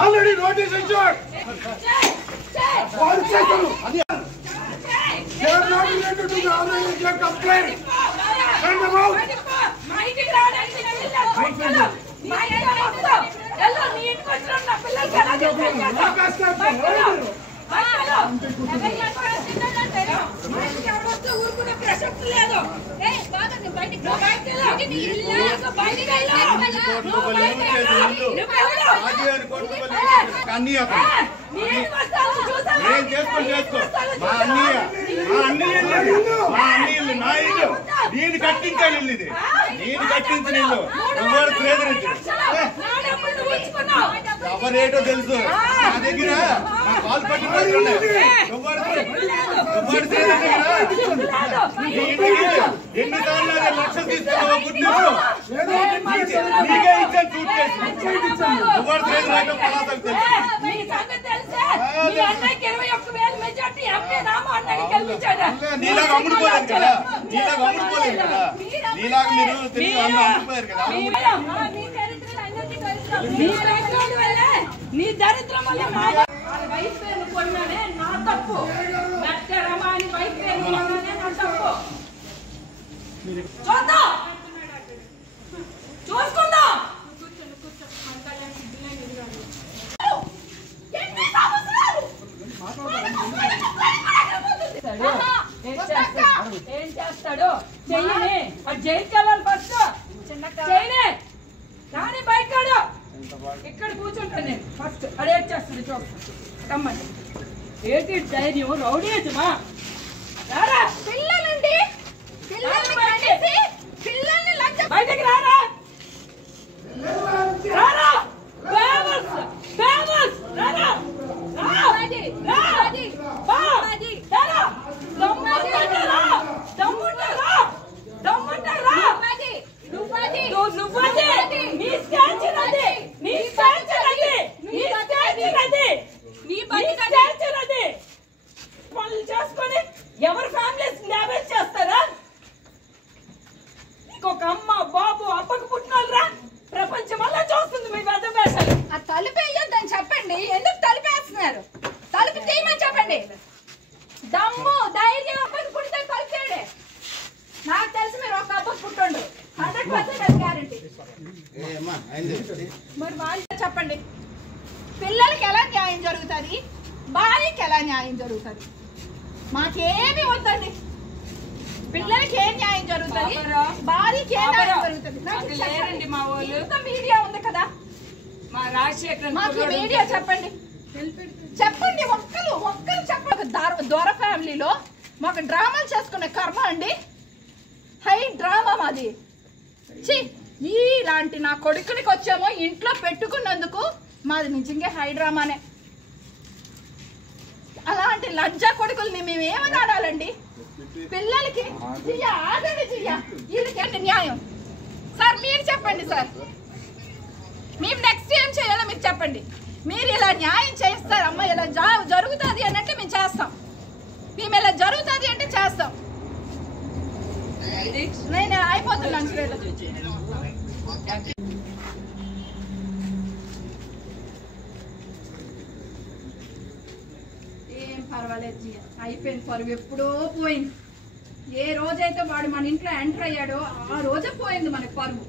Already notice ఇచ్చాడు. నేను కట్టించాలి ఇల్లు, ఇది నేను కట్టించిన ఇల్లు. ఎవరేటో తెలుసు నా దగ్గర, నా కాలు పట్టి ఎన్నిసార్లు లక్షలు తీసుకున్నావు గుర్తించు. నీకే ఇచ్చాను సూట్ కేసు. నీలాగా అమ్ముడుపోలేదు కదా, నీలాగా అమ్ముడుపోలేదు కదా, నీలాగా మీరు తిరిగి అమ్ముడుపోయారు కదా. నీ దరిద్రం వల్ల వైఫ్ పేరు కొన్నానే నా తప్పు. రమాని వైఫ్ పేరు కొన్నానే నా తప్పు. చూద్దాం, చూసుకుందాం. ఏం చేస్తాడు చెయ్యని, జైలుకి వెళ్ళాలి ఫస్ట్. చేయనే కానీ బయటకాడు. ఇక్కడ కూర్చుంటాను నేను ఫస్ట్. అదే చేస్తుంది చూస్తాను. ఏంటి ధైర్యం, రౌడీయమా? రారా పిల్లలండి, పిల్లల్ని బయటకి రారా, రారా చేసుకొని ఎవరి ఫ్యామిలీస్ డ్యామేజ్ చేస్తారా? నీకు ఒక అమ్మ బాబు అప్పకు పుట్టినోళ్ళరా ప్రపంచం వల్ల చూస్తుంది మీ పెద్ద వేషాలు. ఆ తలుపు వేయొద్దని చెప్పండి. ఎందుకు తలుపు వేస్తున్నారు? తలుపు తీయమని చెప్పండి. దమ్ము ధైర్యం అప్పకి పుట్టితే తలుపు వేయండి. నాకు తెలిసి మీరు ఒక అప్పకు పుట్టుండ్రు 100% గ్యారంటీ. మరి వాళ్ళు చెప్పండి, పిల్లలకి ఎలా న్యాయం జరుగుతుంది, భార్యకి ఎలా న్యాయం జరుగుతుంది? మాకేమి వద్దండి. పిల్లలకి ఏం న్యాయం జరుగుతుంది, భార్యకి ఏం న్యాయం జరుగుతుంది? మా వాళ్ళు మీడియా ఉంది కదా, మా రాజశేఖర్ మాకు మీడియా చెప్పండి, చెప్పండి. ఒక్కరు చెప్పండి. దొర ఫ్యామిలీలో మాకు డ్రామాలు చేసుకునే కర్మ అండి. హై డ్రామా మాది. ఇలాంటి నా కొడుకునికి వచ్చామో ఇంట్లో పెట్టుకున్నందుకు మాది నిజంగా హై డ్రామానే. అలాంటి లజ్జా కొడుకుల్ని మేము ఏమని ఆడాలండి? పిల్లలకి వీళ్ళకి న్యాయం సార్ మీరు చెప్పండి. సార్ మేము నెక్స్ట్ ఏం చేయాలో మీరు చెప్పండి. మీరు ఇలా న్యాయం చేస్తారు, అమ్మ ఇలా జరుగుతుంది అని అంటే మేము చేస్తాం. మేము ఇలా జరుగుతుంది అంటే చేస్తాం. నేను అయిపోతున్నాను. ఏం పర్వాలేదు జీ, అయిపోయింది. పరువు ఎప్పుడో పోయింది. ఏ రోజైతే వాడు మన ఇంట్లో ఎంటర్ అయ్యాడో ఆ రోజే పోయింది మనకి పరువు.